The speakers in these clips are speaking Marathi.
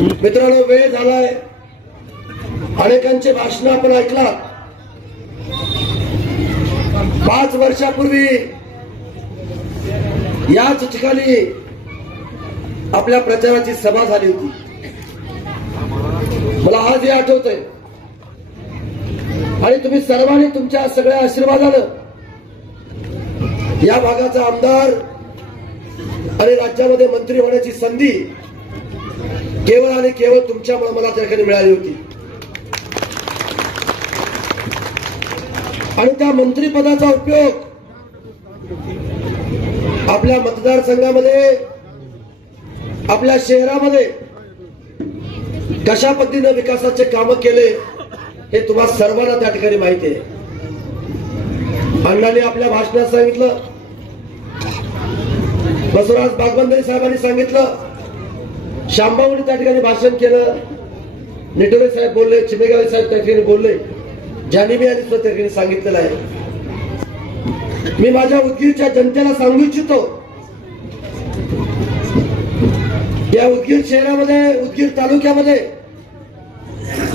मित्रांनो, वेळ झालाय. अनेकांचे भाषण आपण ऐकला. 5 वर्षापूर्वी याच ठिकाणी आपल्या प्रचाराची सभा झाली होती. मला आज हे आठवतंय. आणि तुम्ही सर्वांनी तुमच्या सगळ्या आशीर्वादानं या भागाचा आमदार आणि राज्यामध्ये मंत्री होण्याची संधी केवळ आणि केवळ तुमच्यामुळे मला त्या ठिकाणी मिळाली होती. आणि त्या मंत्रिपदाचा उपयोग आपल्या मतदारसंघामध्ये, आपल्या शहरामध्ये कशा पद्धतीने विकासाचे काम केले हे तुम्हा सर्वांना त्या ठिकाणी माहिती आहे. अण्णांनी आपल्या भाषणात सांगितलं, बसवराज बागवंदरे साहेबांनी सांगितलं, शांभावनी त्या ठिकाणी भाषण केलं, निटोरे साहेब बोलले, चिमेगावे साहेब त्या ठिकाणी बोलले, जानिबी यांनी त्या ठिकाणी सांगितलेलं आहे. मी माझ्या उदगीरच्या जनतेला सांगू इच्छितो, या उदगीर शहरामध्ये, उदगीर तालुक्यामध्ये,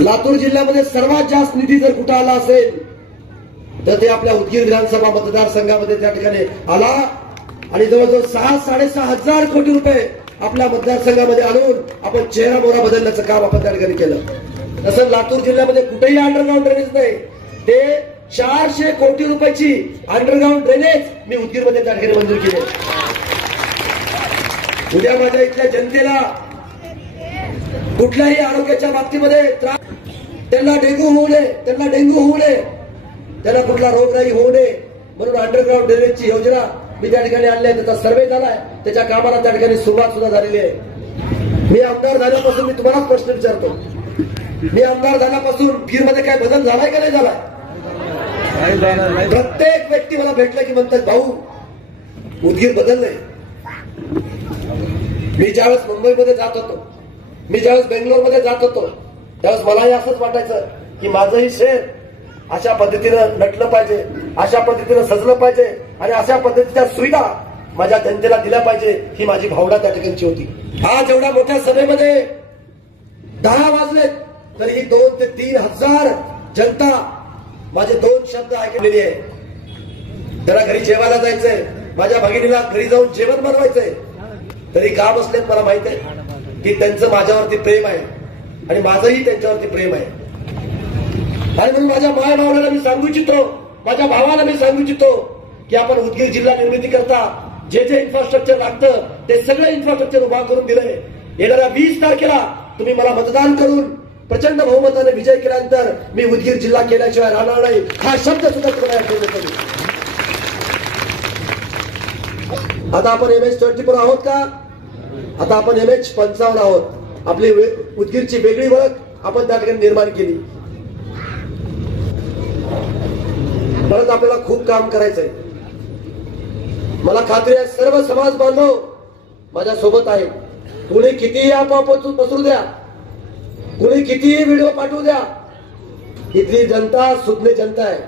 लातूर जिल्ह्यामध्ये सर्वात जास्त निधी जर कुठं आला असेल तर ते आपल्या उदगीर विधानसभा मतदारसंघामध्ये त्या ठिकाणी आला. आणि जवळजवळ 6-6.5 हजार कोटी रुपये आपल्या मतदारसंघामध्ये आणून आपण चेहरा मोहरा बदलण्याचं काम आपण त्या ठिकाणी केलं. तसं लातूर जिल्ह्यामध्ये कुठेही अंडरग्राऊंड ड्रेनेज नाही. ते 400 कोटी रुपयाची अंडरग्राऊंड ड्रेनेज मी उदगीरमध्ये त्या ठिकाणी मंजूर केले. उद्या माझ्या इथल्या जनतेला कुठल्याही आरोग्याच्या बाबतीमध्ये त्रास, त्यांना डेंग्यू होऊ नये, त्यांना कुठला रोगराई होऊ नये म्हणून अंडरग्राऊंड ड्रेनेजची योजना मी त्या ठिकाणी आणली आहे. त्याचा सर्वे झालाय, त्याच्या कामाला त्या ठिकाणी सुरुवात सुद्धा झालेली आहे. मी आमदार झाल्यापासून मी तुम्हाला प्रश्न विचारतो, मी आमदार झाल्यापासून उदगीरमध्ये काय बदल झालाय का नाही झालाय? प्रत्येक व्यक्ती मला भेटलं की म्हणतात, भाऊ उदगीर बदललंय. मी ज्यावेळेस मुंबईमध्ये जात होतो, मी ज्यावेळेस बेंगलोरमध्ये जात होतो, त्यावेळेस मलाही असंच वाटायचं की माझंही शहर अशा पद्धतीनं नटलं पाहिजे, अशा पद्धतीनं सजलं पाहिजे आणि अशा पद्धतीच्या सुविधा माझ्या जनतेला दिल्या पाहिजे, ही माझी भावना त्या ठिकाणची होती. आज एवढ्या मोठ्या सभेमध्ये 10 वाजलेत तरीही 2 ते 3 हजार जनता माझे 2 शब्द ऐकलेली आहे. त्याला घरी जेवायला जायचंय, माझ्या भगिनीला घरी जाऊन जेवण बनवायचंय, तरी का बसलेत मला माहित आहे की त्यांचं माझ्यावरती प्रेम आहे आणि माझंही त्यांच्यावरती प्रेम आहे. आणि म्हणून माझ्या माय भावनाला मी सांगू इच्छितो, माझ्या भावाला मी सांगू इच्छितो की आपण उदगीर जिल्हा निर्मिती करता जे जे इन्फ्रास्ट्रक्चर लागतं ते सगळं इन्फ्रास्ट्रक्चर उभा करून दिलंय. येणाऱ्या 20 तारखेला तुम्ही मला मतदान करून प्रचंड बहुमताने विजय केल्यानंतर मी उदगीर जिल्हा केल्याशिवाय राहणार नाही, हा शब्द सुद्धा तुम्हाला ठेवण्यात येईल. आता आपण MH24 आहोत का? आता आपण MH55 आहोत. आपली उदगीरची वेगळी ओळख आपण त्या ठिकाणी निर्माण केली. परत आपल्याला खूप काम करायचंय. मला खात्री आहे सर्व समाज बांधव माझ्या सोबत आहे. कुणी कितीही आपोआप पसरू द्या, कुणी कितीही व्हिडिओ पाठवू द्या, इथली जनता सुज्ञ जनता आहे.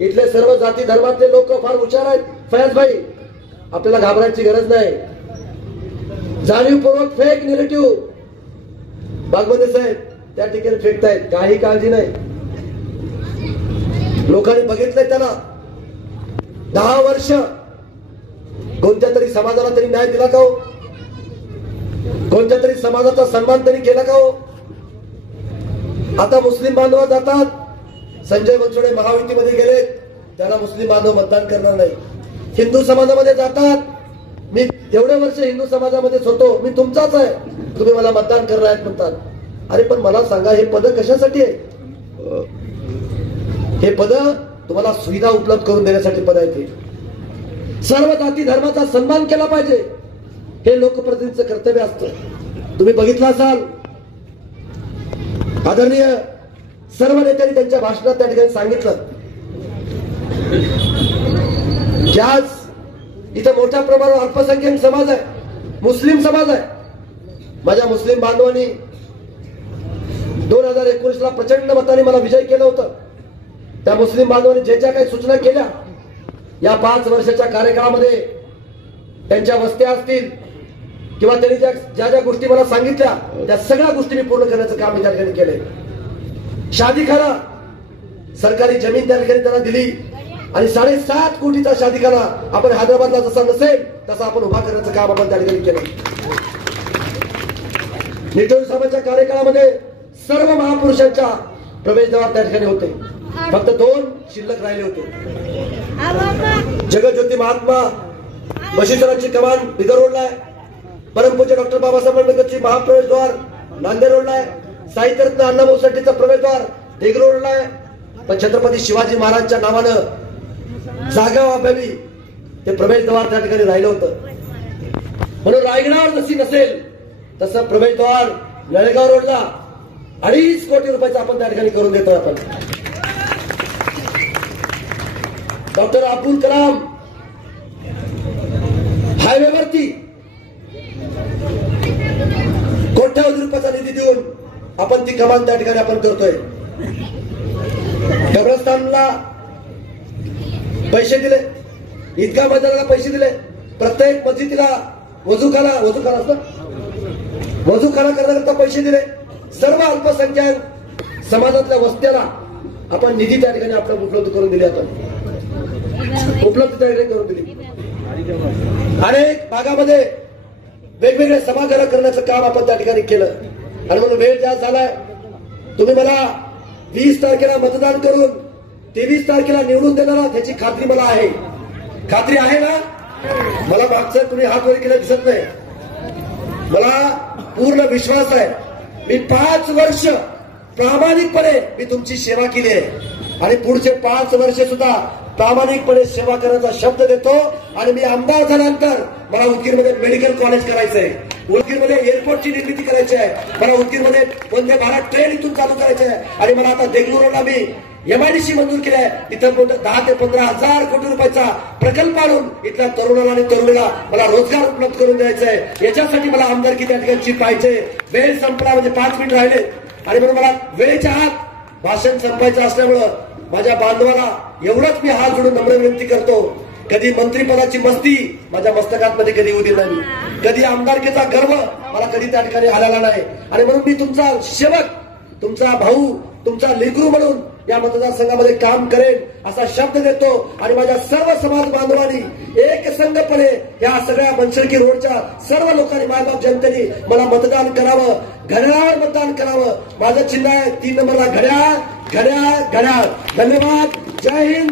इथले सर्व जाती धर्मातले लोक फार हुशार आहेत. फयाज भाई, आपल्याला घाबरायची गरज नाही. जाणीवपूर्वक फेक निगेटिव्ह बागवंदे साहेब त्या ठिकाणी फेकतायत, काही काळजी नाही. लोकांनी बघितलंय त्याला 10 वर्ष कोणत्या तरी समाजाला तरी न्याय दिला का हो? कोणत्या तरी समाजाचा सन्मान तरी केला का हो? आता मुस्लिम बांधव जातात, संजय बनसोडे महायुतीमध्ये गेले, त्याला मुस्लिम बांधव मतदान करणार नाही. हिंदू समाजामध्ये जातात, मी एवढे वर्ष हिंदू समाजामध्येच होतो, मी तुमचाच आहे, तुम्ही मला मतदान करणार आहेत म्हणतात. अरे पण मला सांगा, हे पद कशासाठी आहे? हे पद तुम्हाला सुविधा उपलब्ध करून देण्यासाठी पद आहे. सर्व जाती धर्माचा सन्मान केला पाहिजे, हे लोकप्रतिनिधींचं कर्तव्य असतं. तुम्ही बघितलं असाल, आदरणीय सर्व नेत्यांनी त्यांच्या भाषणात त्या ठिकाणी सांगितलं की आज इथं मोठ्या प्रमाणावर अल्पसंख्याक समाज आहे, मुस्लिम समाज आहे. माझ्या मुस्लिम बांधवांनी 2019ला प्रचंड मताने मला विजय केलं होतं. त्या मुस्लिम बांधवांनी जे ज्या काही सूचना केल्या या 5 वर्षाच्या कार्यकाळामध्ये, त्यांच्या वस्त्या असतील, किंवा त्यांनी ज्या ज्या गोष्टी मला सांगितल्या त्या सगळ्या गोष्टी मी पूर्ण करण्याचं काम मी त्या ठिकाणी केलंय. शादीखाना, सरकारी जमीन त्या ठिकाणी त्यांना दिली आणि 7.5 कोटीचा शादीखाना आपण हैदराबादला जसा नसेल तसा आपण उभा करण्याचं काम आपण त्या ठिकाणी केलं. निटोर साहेबांच्या कार्यकाळामध्ये सर्व महापुरुषांच्या प्रवेशद्वार त्या ठिकाणी होते. फक्त 2 शिल्लक राहिले होते. जगज्योती महात्मा बशीसरांची कमान बिदर रोडला आहे. परमपूज्य डॉक्टर बाबासाहेब आंबेडकरची महाप्रवेशद्वार नांदेड रोडला आहे. साहित्यरत्न अण्णाभाऊ साठेचा प्रवेशद्वार देग रोडला आहे. पण छत्रपती शिवाजी महाराजांच्या नावानं जागा व्हावी ते प्रवेशद्वार त्या ठिकाणी राहिलं होतं. म्हणून रायगडावर जशी नसेल तसं प्रवेशद्वार नळेगाव रोडला 2.5 कोटी रुपयाचा आपण त्या ठिकाणी करून देतोय. आपण डॉक्टर अब्दुल कलाम हायवेवरती कोट्यावधी रुपयाचा निधी देऊन आपण ती कमान त्या ठिकाणी आपण करतोय. कब्रस्तानला पैसे दिले, ईदगाह मैदानाला पैसे दिले, प्रत्येक मस्जिदीला वजूखाना करण्याकरता पैसे दिले. सर्व अल्पसंख्याक समाजातल्या वस्त्याला आपण निधी त्या ठिकाणी आपण उपलब्ध करून दिली. आपण उपलब्ध त्या ठिकाणी करून दिली. अनेक भागामध्ये वेगवेगळे सभागृह करण्याचं काम आपण त्या ठिकाणी केलं. आणि म्हणून वेळ जास्त झालाय. तुम्ही मला 20 तारखेला मतदान करून 23 तारखेला निवडून देणार त्याची खात्री मला आहे. खात्री आहे ना? मला मागचं तुम्ही हात वर केलं दिसत नाही. मला पूर्ण विश्वास आहे. मी 5 वर्ष प्रामाणिकपणे मी तुमची सेवा केली आहे आणि पुढचे 5 वर्ष सुद्धा प्रामाणिकपणे सेवा करण्याचा शब्द देतो. आणि मी आमदार झाल्यानंतर मला उदगीरमध्ये मेडिकल कॉलेज करायचंय, उदगीरमध्ये एअरपोर्टची निर्मिती करायची आहे, मला उदगीरमध्ये वंदे भारत ट्रेन इथून चालू करायची आहे. आणि मला आता देगलूरला मी MIDC मंजूर केलाय. तिथं 10 ते 15 हजार कोटी रुपयाचा प्रकल्प आणून इथल्या तरुणाला आणि तरुणीला मला रोजगार उपलब्ध करून द्यायचा आहे. याच्यासाठी मला आमदारकी त्या ठिकाणची पाहिजे. वेळ संपला म्हणजे 5 मिनिट राहिले आणि म्हणून मला वेळेच्या आत भाषण संपायचं असल्यामुळं माझ्या बांधवाला एवढंच मी हात जोडून नम्र विनंती करतो. कधी मंत्रीपदाची मस्ती माझ्या मस्तकात कधी उदी नाही, कधी आमदारकीचा गर्व मला कधी त्या ठिकाणी आलेला नाही. आणि म्हणून मी तुमचा सेवक, तुमचा भाऊ, तुमचा लेकरू म्हणून या मतदारसंघामध्ये काम करेन असा शब्द देतो. आणि माझ्या सर्व समाज बांधवांनी एकसंघपणे या सगळ्या मनसरकी रोडच्या सर्व लोकांनी, मायबाप जनतेने मला मतदान करावं, घड्याळावर मतदान करावं. माझं चिन्ह आहे 3 नंबरला घड्याळ, घड्याळ, घड्याळ. धन्यवाद. जय हिंद.